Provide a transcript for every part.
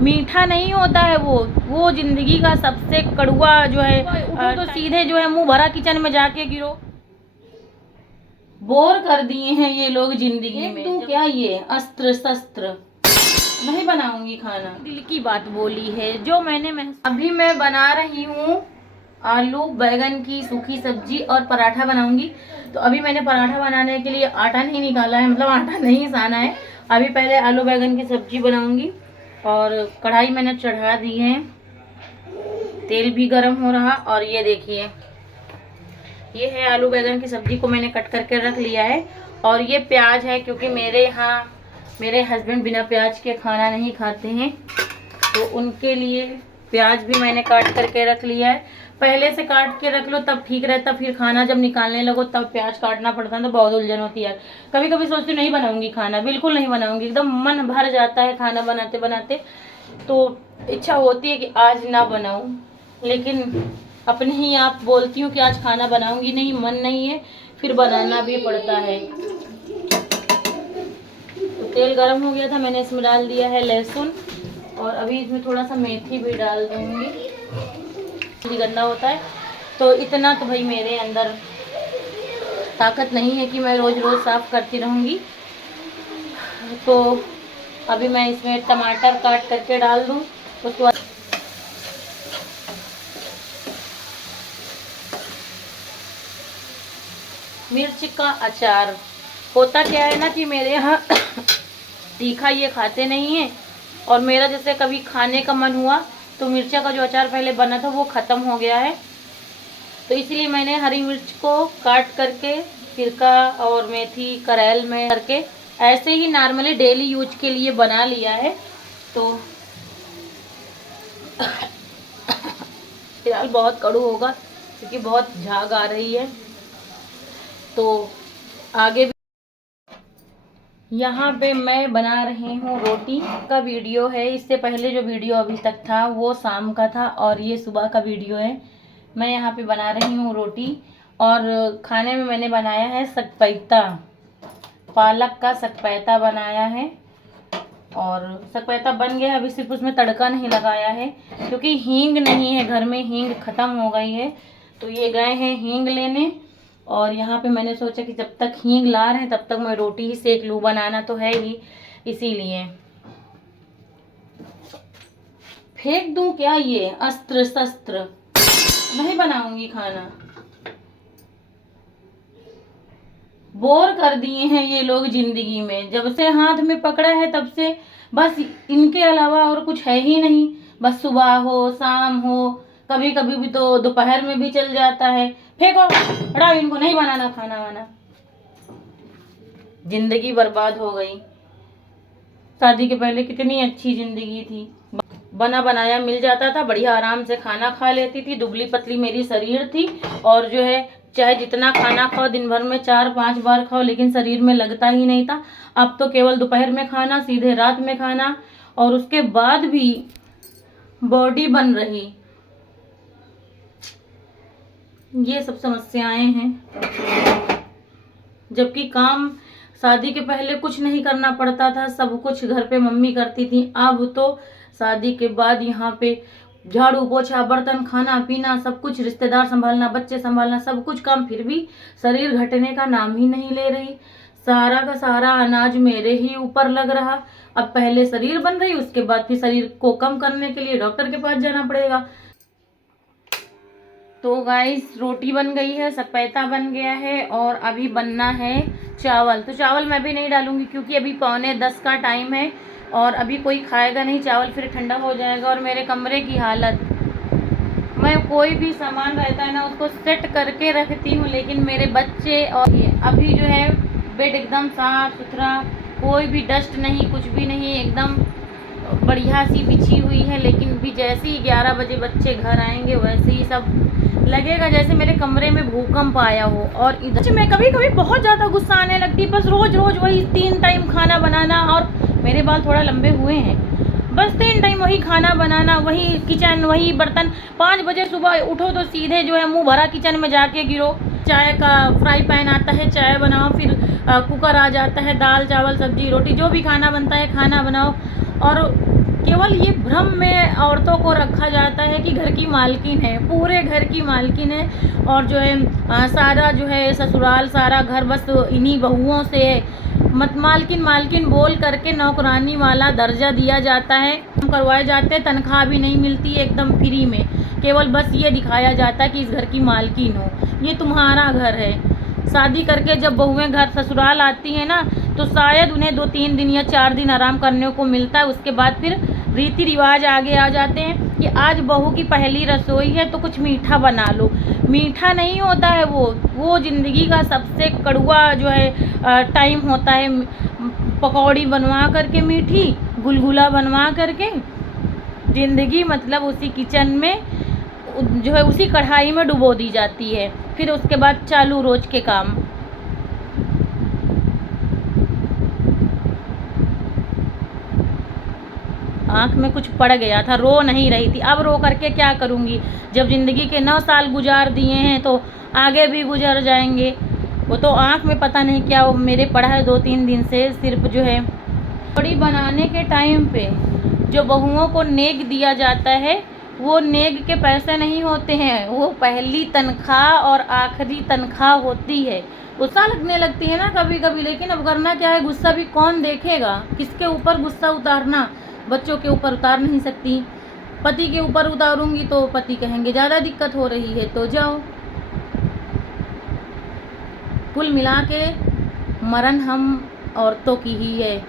मीठा नहीं होता है वो ज़िंदगी का सबसे कड़वा जो है। उठो तो सीधे जो है मुंह भरा किचन में जाके गिरो। बोर कर दिए हैं ये लोग जिंदगी में। तू क्या ये अस्त्र शस्त्र, नहीं बनाऊंगी खाना। दिल की बात बोली है जो मैंने अभी मैं बना रही हूँ आलू बैगन की सूखी सब्जी और पराठा बनाऊंगी। तो अभी मैंने पराठा बनाने के लिए आटा नहीं निकाला है, मतलब आटा नहीं साना है। अभी पहले आलू बैगन की सब्जी बनाऊंगी और कढ़ाई मैंने चढ़ा दी है, तेल भी गर्म हो रहा। और ये देखिए, ये है आलू बैगन की सब्जी को मैंने कट करके रख लिया है। और ये प्याज है, क्योंकि मेरे यहाँ मेरे हस्बैंड बिना प्याज के खाना नहीं खाते हैं, तो उनके लिए प्याज भी मैंने काट करके रख लिया है। पहले से काट के रख लो तब ठीक रहता, फिर खाना जब निकालने लगो तब प्याज काटना पड़ता है, तो बहुत उलझन होती है। कभी कभी सोचती हूँ नहीं बनाऊंगी खाना, बिल्कुल नहीं बनाऊंगी, एकदम मन भर जाता है खाना बनाते बनाते, तो इच्छा होती है कि आज ना बनाऊं, लेकिन अपने ही आप बोलती हूँ कि आज खाना बनाऊंगी नहीं, मन नहीं है, फिर बनाना भी पड़ता है। तो तेल गर्म हो गया था, मैंने इसमें डाल दिया है लहसुन, और अभी इसमें थोड़ा सा मेथी भी डाल दूंगी। गंदा होता है तो इतना तो भाई मेरे अंदर ताकत नहीं है कि मैं रोज रोज साफ करती रहूंगी। तो अभी मैं इसमें टमाटर काट करके डाल दूं। उसके बाद मिर्च का अचार। होता क्या है ना कि मेरे यहाँ तीखा ये खाते नहीं है, और मेरा जैसे कभी खाने का मन हुआ तो मिर्चा का जो अचार पहले बना था वो ख़त्म हो गया है, तो इसलिए मैंने हरी मिर्च को काट करके सिरका और मेथी करेल में करके ऐसे ही नॉर्मली डेली यूज के लिए बना लिया है। तो फिलहाल बहुत कड़ू होगा क्योंकि बहुत झाग आ रही है, तो आगे भी यहाँ पे मैं बना रही हूँ रोटी का वीडियो है। इससे पहले जो वीडियो अभी तक था वो शाम का था, और ये सुबह का वीडियो है। मैं यहाँ पे बना रही हूँ रोटी, और खाने में मैंने बनाया है सकपैता, पालक का सकपैता बनाया है। और सकपैता बन गया, अभी सिर्फ उसमें तड़का नहीं लगाया है क्योंकि हींग नहीं है घर में, हींग ख़त्म हो गई है, तो ये गए हैं हींग लेने। और यहाँ पे मैंने सोचा कि जब तक हींग ला रहे हैं तब तक मैं रोटी ही सेक लूँ, बनाना तो है ही, इसीलिए। फेंक दूं क्या ये अस्त्र शस्त्र, नहीं बनाऊंगी खाना। बोर कर दिए हैं ये लोग जिंदगी में, जब से हाथ में पकड़ा है तब से बस इनके अलावा और कुछ है ही नहीं। बस सुबह हो शाम हो, कभी कभी भी तो दोपहर में भी चल जाता है। फेंको, हटाओ इनको, नहीं बनाना खाना वाना। जिंदगी बर्बाद हो गई। शादी के पहले कितनी अच्छी जिंदगी थी, बना बनाया मिल जाता था, बढ़िया आराम से खाना खा लेती थी, दुबली पतली मेरी शरीर थी, और जो है चाहे जितना खाना खाओ दिन भर में 4-5 बार खाओ लेकिन शरीर में लगता ही नहीं था। अब तो केवल दोपहर में खाना, सीधे रात में खाना, और उसके बाद भी बॉडी बन रही। ये सब समस्याएं हैं। जबकि काम शादी के पहले कुछ नहीं करना पड़ता था, सब कुछ घर पे मम्मी करती थी। अब तो शादी के बाद यहाँ पे झाड़ू पोछा बर्तन खाना पीना सब कुछ, रिश्तेदार संभालना, बच्चे संभालना, सब कुछ काम, फिर भी शरीर घटने का नाम ही नहीं ले रही। सारा का सारा अनाज मेरे ही ऊपर लग रहा। अब पहले शरीर बन रही, उसके बाद फिर शरीर को कम करने के लिए डॉक्टर के पास जाना पड़ेगा। तो गाइस रोटी बन गई है, सकपैता बन गया है, और अभी बनना है चावल। तो चावल मैं भी नहीं डालूंगी क्योंकि अभी 9:45 का टाइम है और अभी कोई खाएगा नहीं चावल, फिर ठंडा हो जाएगा। और मेरे कमरे की हालत, मैं कोई भी सामान रहता है ना उसको सेट करके रखती हूँ, लेकिन मेरे बच्चे और ये अभी जो है बेड एकदम साफ सुथरा, कोई भी डस्ट नहीं, कुछ भी नहीं, एकदम बढ़िया सी बिछी हुई है। लेकिन भी जैसे ही 11 बजे बच्चे घर आएंगे वैसे ही सब लगेगा जैसे मेरे कमरे में भूकंप आया हो। और इधर मैं कभी कभी बहुत ज़्यादा गुस्सा आने लगती, बस रोज रोज वही 3 टाइम खाना बनाना, और मेरे बाल थोड़ा लंबे हुए हैं, बस 3 टाइम वही खाना बनाना, वही किचन, वही बर्तन। 5 बजे सुबह उठो तो सीधे जो है मुंह भरा किचन में जाके गिरो। चाय का फ्राई पैन आता है, चाय बनाओ, फिर कुकर आ जाता है, दाल चावल सब्जी रोटी जो भी खाना बनता है खाना बनाओ। और केवल ये भ्रम में औरतों को रखा जाता है कि घर की मालकिन है, पूरे घर की मालकिन है, और जो है सारा जो है ससुराल, सारा घर बस इन्हीं बहुओं से है। मत मालकिन मालकिन बोल करके नौकरानी वाला दर्जा दिया जाता है, करवाए जाते हैं, तनख्वाह भी नहीं मिलती एकदम फ्री में, केवल बस ये दिखाया जाता है कि इस घर की मालकिन हो, ये तुम्हारा घर है। शादी करके जब बहुएं घर ससुराल आती हैं ना, तो शायद उन्हें 2-3 दिन या 4 दिन आराम करने को मिलता है। उसके बाद फिर रीति रिवाज आगे आ जाते हैं कि आज बहू की पहली रसोई है तो कुछ मीठा बना लो। मीठा नहीं होता है वो ज़िंदगी का सबसे कड़वा जो है टाइम होता है। पकौड़ी बनवा करके मीठी, गुलगुला बनवा करके ज़िंदगी मतलब उसी किचन में जो है उसी कढ़ाई में डुबो दी जाती है। फिर उसके बाद चालू रोज के काम। आँख में कुछ पड़ गया था, रो नहीं रही थी, अब रो करके क्या करूँगी। जब ज़िंदगी के 9 साल गुजार दिए हैं तो आगे भी गुजर जाएंगे। वो तो आँख में पता नहीं क्या वो मेरे पड़ा है 2-3 दिन से। सिर्फ जो है पकौड़ी बनाने के टाइम पे जो बहुओं को नेग दिया जाता है, वो नेग के पैसे नहीं होते हैं, वो पहली तनख्वाह और आखिरी तनख्वाह होती है। गुस्सा लगने लगती है ना कभी कभी, लेकिन अब करना क्या है, गुस्सा भी कौन देखेगा, किसके ऊपर गुस्सा उतारना। बच्चों के ऊपर उतार नहीं सकती, पति के ऊपर उतारूंगी तो पति कहेंगे ज़्यादा दिक्कत हो रही है तो जाओ। कुल मिला के मरण हम औरतों की ही है।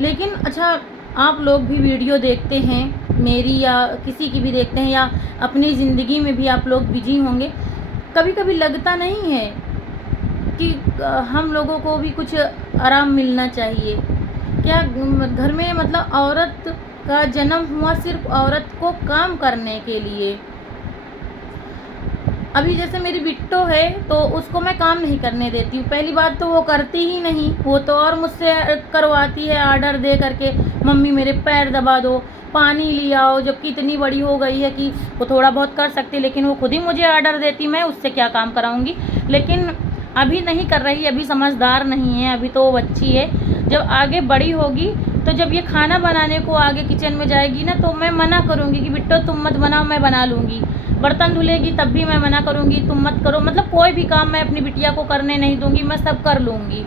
लेकिन अच्छा, आप लोग भी वीडियो देखते हैं मेरी या किसी की भी देखते हैं, या अपनी ज़िंदगी में भी आप लोग बिजी होंगे, कभी कभी लगता नहीं है कि हम लोगों को भी कुछ आराम मिलना चाहिए क्या। घर में मतलब औरत का जन्म हुआ सिर्फ औरत को काम करने के लिए। अभी जैसे मेरी बिट्टो है तो उसको मैं काम नहीं करने देती हूँ। पहली बात तो वो करती ही नहीं, वो तो और मुझसे करवाती है आर्डर दे करके, मम्मी मेरे पैर दबा दो, पानी ले आओ, जबकि इतनी बड़ी हो गई है कि वो थोड़ा बहुत कर सकती, लेकिन वो खुद ही मुझे आर्डर देती, मैं उससे क्या काम कराऊंगी। लेकिन अभी नहीं कर रही, अभी समझदार नहीं है, अभी तो वो बच्ची है। जब आगे बड़ी होगी तो जब ये खाना बनाने को आगे किचन में जाएगी ना, तो मैं मना करूँगी कि बिट्टो तुम मत बनाओ, मैं बना लूँगी। बर्तन धुलेगी तब भी मैं मना करूँगी तुम मत करो, मतलब कोई भी काम मैं अपनी बिटिया को करने नहीं दूँगी, मैं सब कर लूँगी।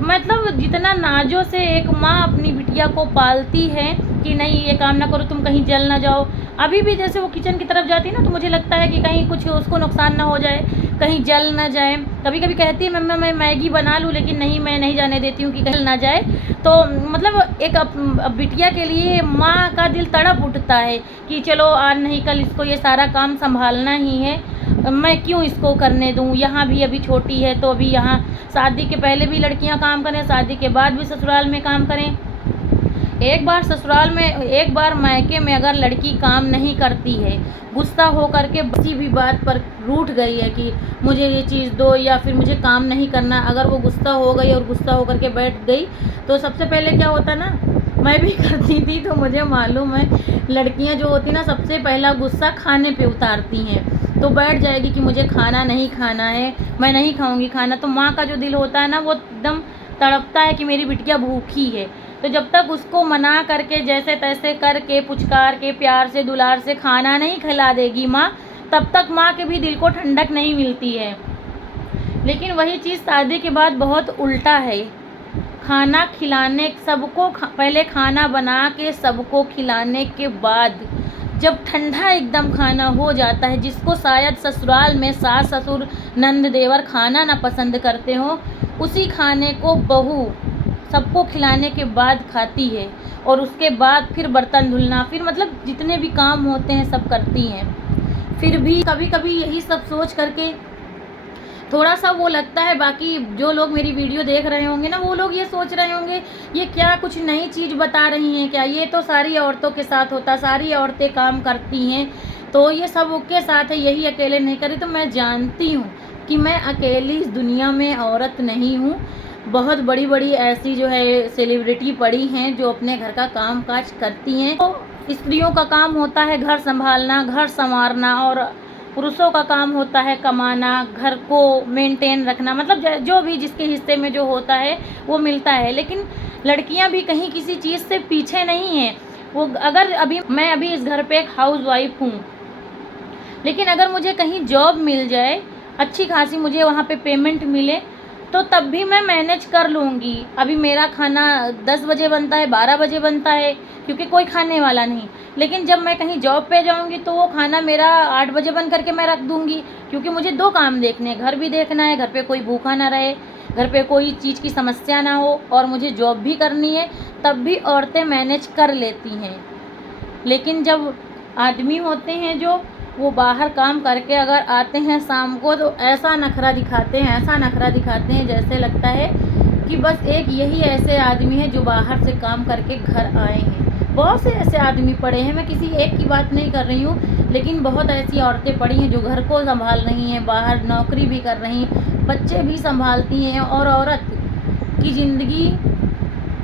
मतलब जितना नाजों से एक माँ अपनी बिटिया को पालती है कि नहीं ये काम ना करो, तुम कहीं जल ना जाओ। अभी भी जैसे वो किचन की तरफ जाती है ना, तो मुझे लगता है कि कहीं कुछ उसको नुकसान ना हो जाए, कहीं जल ना जाए। कभी कभी कहती है मम्मा मैं मैगी बना लूँ, लेकिन नहीं, मैं नहीं जाने देती हूँ कि जल ना जाए। तो मतलब एक बिटिया के लिए माँ का दिल तड़प उठता है कि चलो आज नहीं कल इसको ये सारा काम संभालना ही है, मैं क्यों इसको करने दूँ। यहाँ भी अभी छोटी है तो अभी यहाँ शादी के पहले भी लड़कियाँ काम करें, शादी के बाद भी ससुराल में काम करें। एक बार ससुराल में, एक बार मायके में अगर लड़की काम नहीं करती है, गुस्सा हो करके किसी भी बात पर रूठ गई है कि मुझे ये चीज़ दो या फिर मुझे काम नहीं करना, अगर वो गुस्सा हो गई और गुस्सा हो करके बैठ गई, तो सबसे पहले क्या होता ना, मैं भी करती थी तो मुझे मालूम है, लड़कियां जो होती ना सबसे पहला गुस्सा खाने पे उतारती हैं। तो बैठ जाएगी कि मुझे खाना नहीं खाना है, मैं नहीं खाऊंगी खाना। तो माँ का जो दिल होता है ना, वो एकदम तड़पता है कि मेरी बिटिया भूखी है। तो जब तक उसको मना करके जैसे तैसे करके पुचकार के प्यार से दुलार से खाना नहीं खिला देगी माँ, तब तक माँ के भी दिल को ठंडक नहीं मिलती है। लेकिन वही चीज़ शादी के बाद बहुत उल्टा है। खाना खिलाने सबको पहले खाना बना के सबको खिलाने के बाद जब ठंडा एकदम खाना हो जाता है, जिसको शायद ससुराल में सास ससुर नंद देवर खाना ना पसंद करते हो, उसी खाने को बहू सबको खिलाने के बाद खाती है। और उसके बाद फिर बर्तन धुलना, फिर मतलब जितने भी काम होते हैं सब करती हैं। फिर भी कभी कभी यही सब सोच करके थोड़ा सा वो लगता है। बाकी जो लोग मेरी वीडियो देख रहे होंगे ना, वो लोग ये सोच रहे होंगे ये क्या कुछ नई चीज़ बता रही हैं क्या, ये तो सारी औरतों के साथ होता, सारी औरतें काम करती हैं तो ये सब के साथ है, यही अकेले नहीं करी। तो मैं जानती हूँ कि मैं अकेली इस दुनिया में औरत नहीं हूँ। बहुत बड़ी बड़ी ऐसी जो है सेलिब्रिटी पड़ी हैं जो अपने घर का काम काज करती हैं। तो स्त्रियों का काम होता है घर संभालना, घर संवारना, और पुरुषों का काम होता है कमाना, घर को मेंटेन रखना, मतलब जो भी जिसके हिस्से में जो होता है वो मिलता है। लेकिन लड़कियां भी कहीं किसी चीज़ से पीछे नहीं हैं। वो अगर मैं अभी इस घर पे एक हाउस वाइफ हूँ, लेकिन अगर मुझे कहीं जॉब मिल जाए, अच्छी खासी मुझे वहाँ पे पेमेंट मिले, तो तब भी मैं मैनेज कर लूँगी। अभी मेरा खाना 10 बजे बनता है, 12 बजे बनता है, क्योंकि कोई खाने वाला नहीं। लेकिन जब मैं कहीं जॉब पे जाऊँगी तो वो खाना मेरा 8 बजे बन करके मैं रख दूँगी, क्योंकि मुझे 2 काम देखने हैं, घर भी देखना है, घर पे कोई भूखा ना रहे, घर पे कोई चीज़ की समस्या ना हो, और मुझे जॉब भी करनी है। तब भी औरतें मैनेज कर लेती हैं। लेकिन जब आदमी होते हैं जो, वो बाहर काम करके अगर आते हैं शाम को, तो ऐसा नखरा दिखाते हैं, जैसे लगता है कि बस एक यही ऐसे आदमी है जो बाहर से काम करके घर आए हैं। बहुत से ऐसे आदमी पड़े हैं, मैं किसी एक की बात नहीं कर रही हूँ, लेकिन बहुत ऐसी औरतें पड़ी हैं जो घर को संभाल रही हैं, बाहर नौकरी भी कर रही, बच्चे भी संभालती हैं, और औरत की ज़िंदगी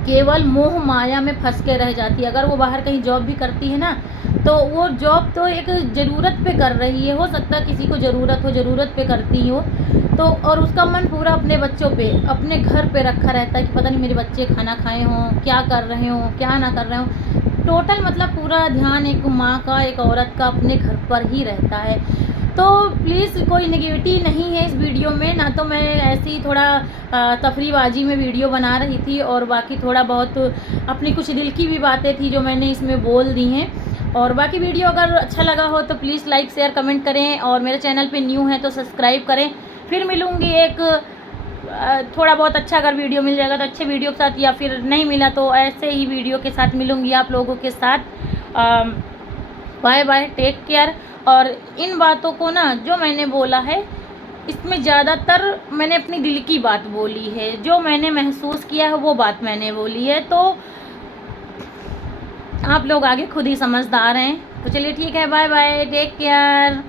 केवल मोह माया में फंस के रह जाती है। अगर वो बाहर कहीं जॉब भी करती है ना, तो वो जॉब तो एक ज़रूरत पे कर रही है, हो सकता है किसी को ज़रूरत पे करती हो, तो और उसका मन पूरा अपने बच्चों पे, अपने घर पे रखा रहता है कि पता नहीं मेरे बच्चे खाना खाए हों, क्या कर रहे हों, क्या ना कर रहे हों। टोटल मतलब पूरा ध्यान एक माँ का, एक औरत का अपने घर पर ही रहता है। तो प्लीज़ कोई नेगेटिविटी नहीं है इस वीडियो में, ना तो मैं ऐसी थोड़ा तफरीबाजी में वीडियो बना रही थी, और बाकी थोड़ा बहुत अपनी कुछ दिल की भी बातें थी जो मैंने इसमें बोल दी हैं। और बाकी वीडियो अगर अच्छा लगा हो तो प्लीज़ लाइक शेयर कमेंट करें, और मेरे चैनल पे न्यू हैं तो सब्सक्राइब करें। फिर मिलूँगी एक थोड़ा बहुत अच्छा अगर वीडियो मिल जाएगा तो अच्छे वीडियो के साथ, या फिर नहीं मिला तो ऐसे ही वीडियो के साथ मिलूँगी आप लोगों के साथ। Bye bye, take care. और इन बातों को ना, जो मैंने बोला है, इसमें ज़्यादातर मैंने अपनी दिल की बात बोली है, जो मैंने महसूस किया है वो बात मैंने बोली है। तो आप लोग आगे खुद ही समझदार हैं। तो चलिए ठीक है, बाय बाय, टेक केयर।